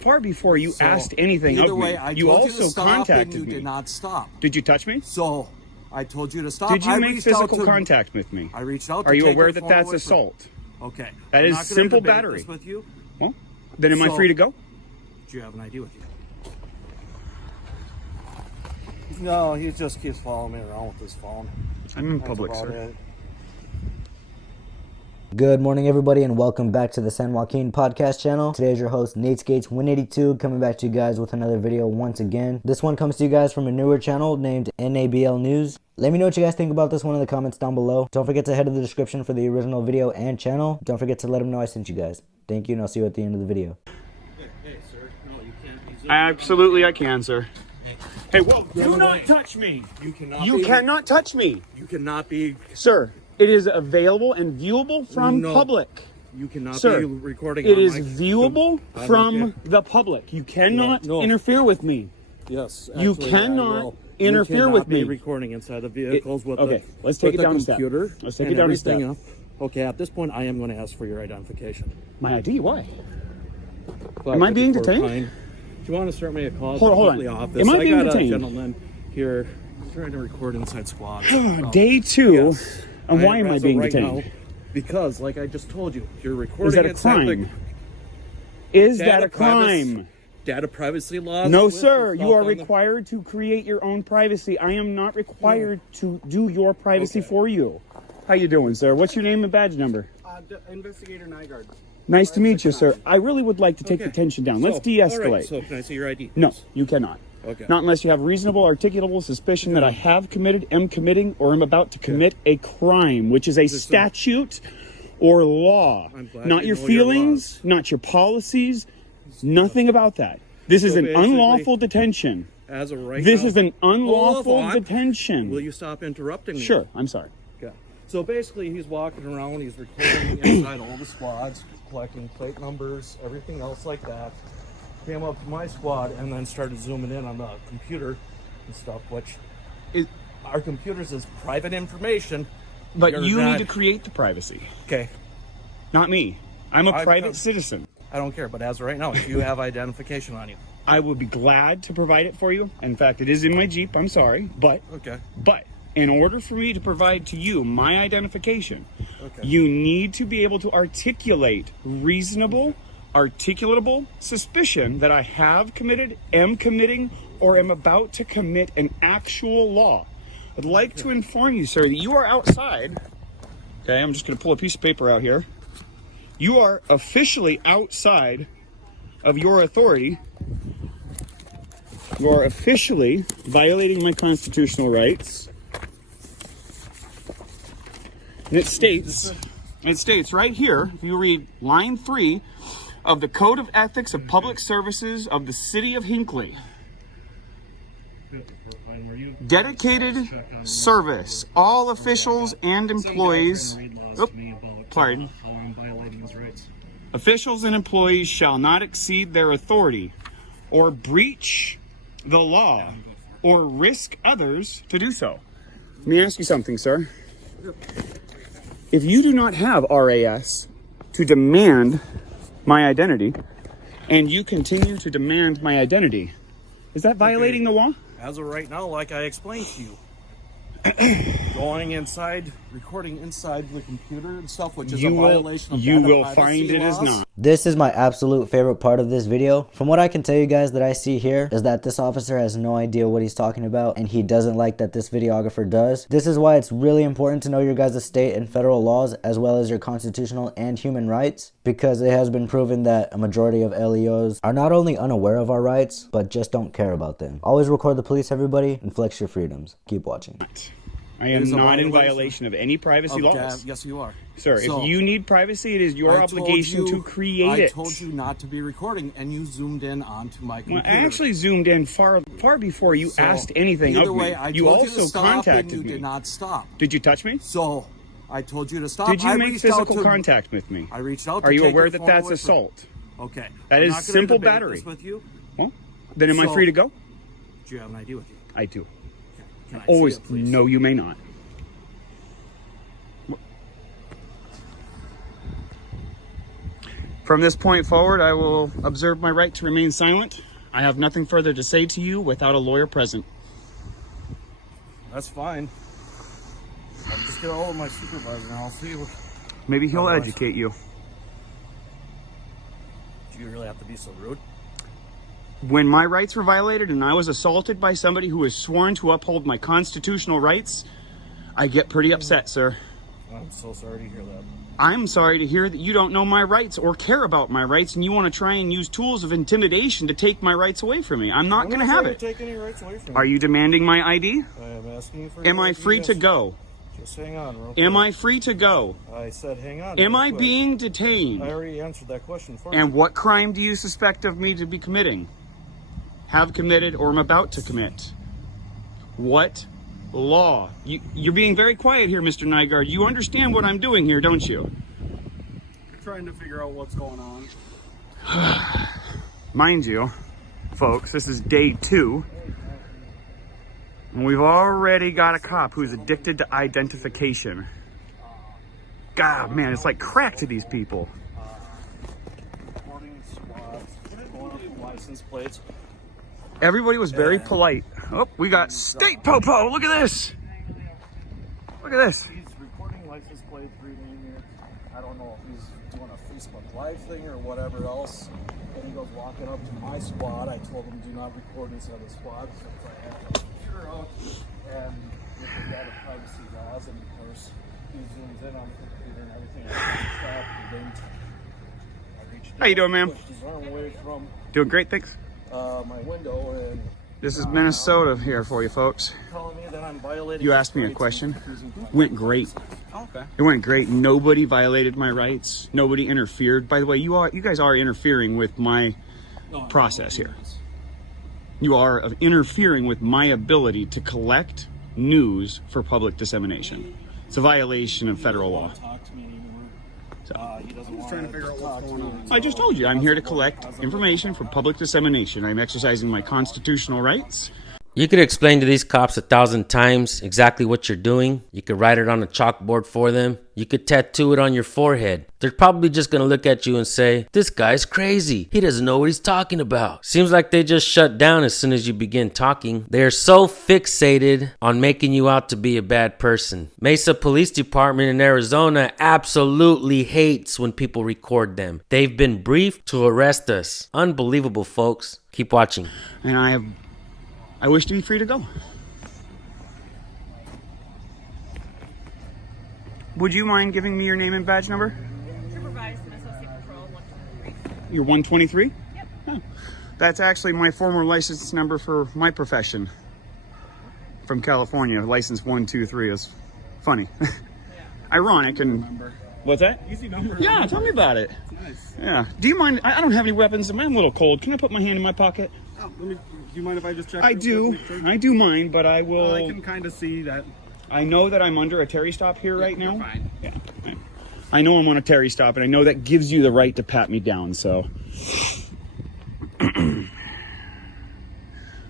far before you asked anything either of way, me. I You told also to stop contacted and you me. did not stop. Did you touch me? So I told you to stop. Did you I make reached out physical to- contact with me? I reached out. Are to you take aware your that phone that's away assault? Okay. That I'm is not gonna simple debate battery. this with you. Well, then am I free to go? Do you have an ID with you? No, he just keeps following me around with his phone. I'm in That's public, about sir. it. Good morning, everybody, and welcome back to the San Joaquin podcast channel. Today is your host, Nate Skates 182, coming back to you guys with another video once again. This one comes to you guys from a newer channel named NABL News. Let me know what you guys think about this one in the comments down below. Don't forget to head to the description for the original video and channel. Don't forget to let them know I sent you guys. Thank you, and I'll see you at the end of the video. Hey, sir. No, you can't. Absolutely, I can, sir. Hey, whoa! Do not touch me. You cannot. You cannot touch me, You cannot be. sir. It is available and viewable from No. public. You cannot Sir, be recording. it on is my- viewable I'm from okay. the public. You cannot No. interfere with me. Yes. You actually, cannot I will. interfere you cannot with be me. recording inside the vehicles with okay, the. let's take with it down the a step. computer. Let's take and it down a everything step. else. Okay, at this point, I am going to ask for your identification. My ID? Why? But Am I being 54 detained? Pine. Do you want to start me a call? Hold on. to the office? Am I being got detained? a gentleman here trying to record inside squad. Day two. Yes. And why am I as of being right detained? now, because, like I just told you, you're recording. Is that a inside the crime? Is that data a crime? privacy- Data privacy laws. No, with sir. stuff You are on the- required to create your own privacy. I am not required to do your privacy Okay. for you. How you doing, sir? What's your name and badge number? Investigator Nygaard. Nice to meet you, sir. I really would like to take the tension down. Let's de-escalate. All right, so can I see your ID? No, you cannot. Okay. Not unless you have reasonable, articulable suspicion that I have committed, am committing, or am about to commit a crime, which is a statute or law. I'm glad Not you your know your feelings, laws. not your policies, nothing about that. This is So an basically- unlawful detention. As of right This now. is an unlawful Hold on. detention. Will you stop interrupting me? Sure, I'm sorry. Okay. So basically, he's walking around, he's recording inside all the squads, collecting plate numbers, everything else like that. Came up to my squad and then started zooming in on the computer and stuff, which is our computers is private information. But You're you not- need to create the privacy, Okay, not me. I'm a I- private citizen. I don't care, but as of right now, if you have identification on you. I would be glad to provide it for you. In fact, it is in my Jeep. I'm sorry, but Okay. in order for me to provide to you my identification, Okay. you need to be able to articulate reasonable, articulatable suspicion that I have committed, am committing, or am about to commit an actual law. I'd like to inform you, sir, that you are outside. Okay, I'm just going to pull a piece of paper out here. You are officially outside of your authority. You are officially violating my constitutional rights. And it states right here, if you read line 3 of the Code of Ethics of Public Services of the City of Hinckley. Dedicated service. All officials and employees. Pardon. Officials and employees shall not exceed their authority or breach the law or risk others to do so. Let me ask you something, sir. If you do not have RAS to demand my identity, and you continue to demand my identity, is that violating the law? As of right now, like I explained to you, going inside, recording inside the computer and stuff, which is a violation of you data will privacy find it is laws. not. This is my absolute favorite part of this video. From what I can tell you guys that I see here is that this officer has no idea what he's talking about, and he doesn't like that this videographer does. This is why it's really important to know your guys' state and federal laws as well as your constitutional and human rights, because it has been proven that a majority of LEOs are not only unaware of our rights, but just don't care about them. Always record the police, everybody, and flex your freedoms. Keep watching. I am is a not in violation violation of any privacy laws. Yes, you are. Sir, So, if you need privacy, it is your I told obligation you- to create it. I told you not to be recording, and you zoomed in onto my Well, computer. I actually zoomed in far before you So, asked anything either of way, me. I You told you also to stop, contacted and you me. did not stop. Did you touch me? So I told you to stop. Did you I make reached out physical to- contact with me? I reached out. Are to you take aware your that phone that's away from- assault? Okay. That I'm is not gonna simple debate battery. this with you. Well, then am I So- free to go? Do you have an ID with you? I do. Can I Always. see it, please? No, you may not. From this point forward, I will observe my right to remain silent. I have nothing further to say to you without a lawyer present. That's fine. I'll just get a hold of my supervisor and I'll see what... Maybe he'll educate you. Do you really have to be so rude? When my rights were violated and I was assaulted by somebody who was sworn to uphold my constitutional rights, I get pretty upset, sir. I'm so sorry to hear that. I'm sorry to hear that you don't know my rights or care about my rights and you want to try and use tools of intimidation to take my rights away from me. I'm not going to have it. Take any rights away from Are you demanding my ID? I am asking you for... Am I free to go? Just hang on real quick. Am I free to go? I said hang on. Am real I quick. being I detained? already answered that question for And you. what crime do you suspect of me to be committing? Have committed or am about to commit? What law? You're being very quiet here, Mr. Nygaard. You understand what I'm doing here, don't you? Trying to figure out what's going on. Mind you, folks, this is day 2. And we've already got a cop who's addicted to identification. God, man, it's like crack to these people. Recording squads, going up with license plates. Everybody was very polite. Oh, we got State Popo. Look at this. Look at this. He's recording license plates, reading it. I don't know if he's doing a Facebook Live thing or whatever else. And he goes walking up to my squad. I told him do not record inside the squad since I have a computer out. And with the data privacy laws, and of course, he zooms in on the computer and everything. I stopped, he didn't. I reached How you doing, ma'am? pushed his arm away from Doing great, thanks. my window and This is Minnesota here for you, folks. telling me that I'm violating. You his asked me a rights question. and confusing people. Went great. Okay. It went great. Nobody violated my rights. Nobody interfered. By the way, you guys are interfering with my process here. You are interfering with my ability to collect news for public dissemination. It's a violation of federal law. Talk to me anymore. He doesn't want Trying to figure out what's going on. I just told you, I'm here to collect information for public dissemination. I'm exercising my constitutional rights. You could explain to these cops 1,000 times exactly what you're doing. You could write it on a chalkboard for them. You could tattoo it on your forehead. They're probably just gonna look at you and say, this guy's crazy. He doesn't know what he's talking about. Seems like they just shut down as soon as you begin talking. They are so fixated on making you out to be a bad person. Mesa Police Department in Arizona absolutely hates when people record them. They've been briefed to arrest us. Unbelievable, folks. Keep watching. And I wish to be free to go. Would you mind giving me your name and badge number? Supervised and Associate Patrol 123. You're 123? Yep. Oh. That's actually my former license number for my profession. From California, license 123 is funny. Ironic and... What's that? Easy number. Yeah, tell me about it. Nice. Yeah. Do you mind? I don't have any weapons. I'm a little cold. Can I put my hand in my pocket? Oh, do you mind if I just check? I real do. quick, make sure? I do mind, but I will... I can kind of see that. I know that I'm under a Terry stop here right you're now. fine. Yeah. I know I'm on a Terry stop, and I know that gives you the right to pat me down, so.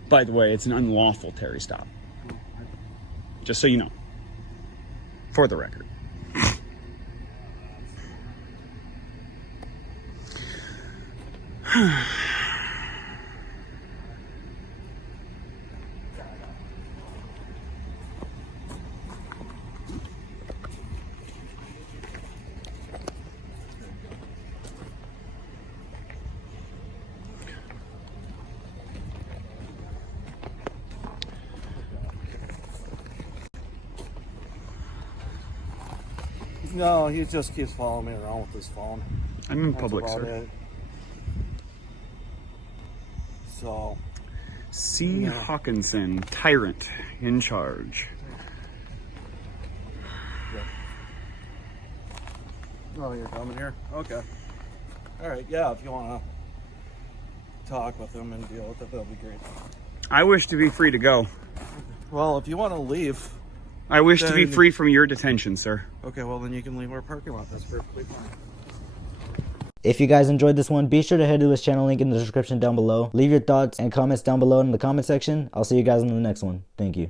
By the way, it's an unlawful Terry stop. Just so you know. For the record. No, he just keeps following me around with his phone. I'm in That's public, about sir. it. So, C. Hawkinson, tyrant, in charge. oh, you're coming here? Okay. All right, yeah, if you want to talk with him and deal with it, that'll be great. I wish to be free to go. Well, if you want to leave, I wish to be Then- free from your detention, sir. okay, well, then you can leave our parking lot. That's perfectly fine. If you guys enjoyed this one, be sure to head to his channel link in the description down below. Leave your thoughts and comments down below in the comment section. I'll see you guys in the next one. Thank you.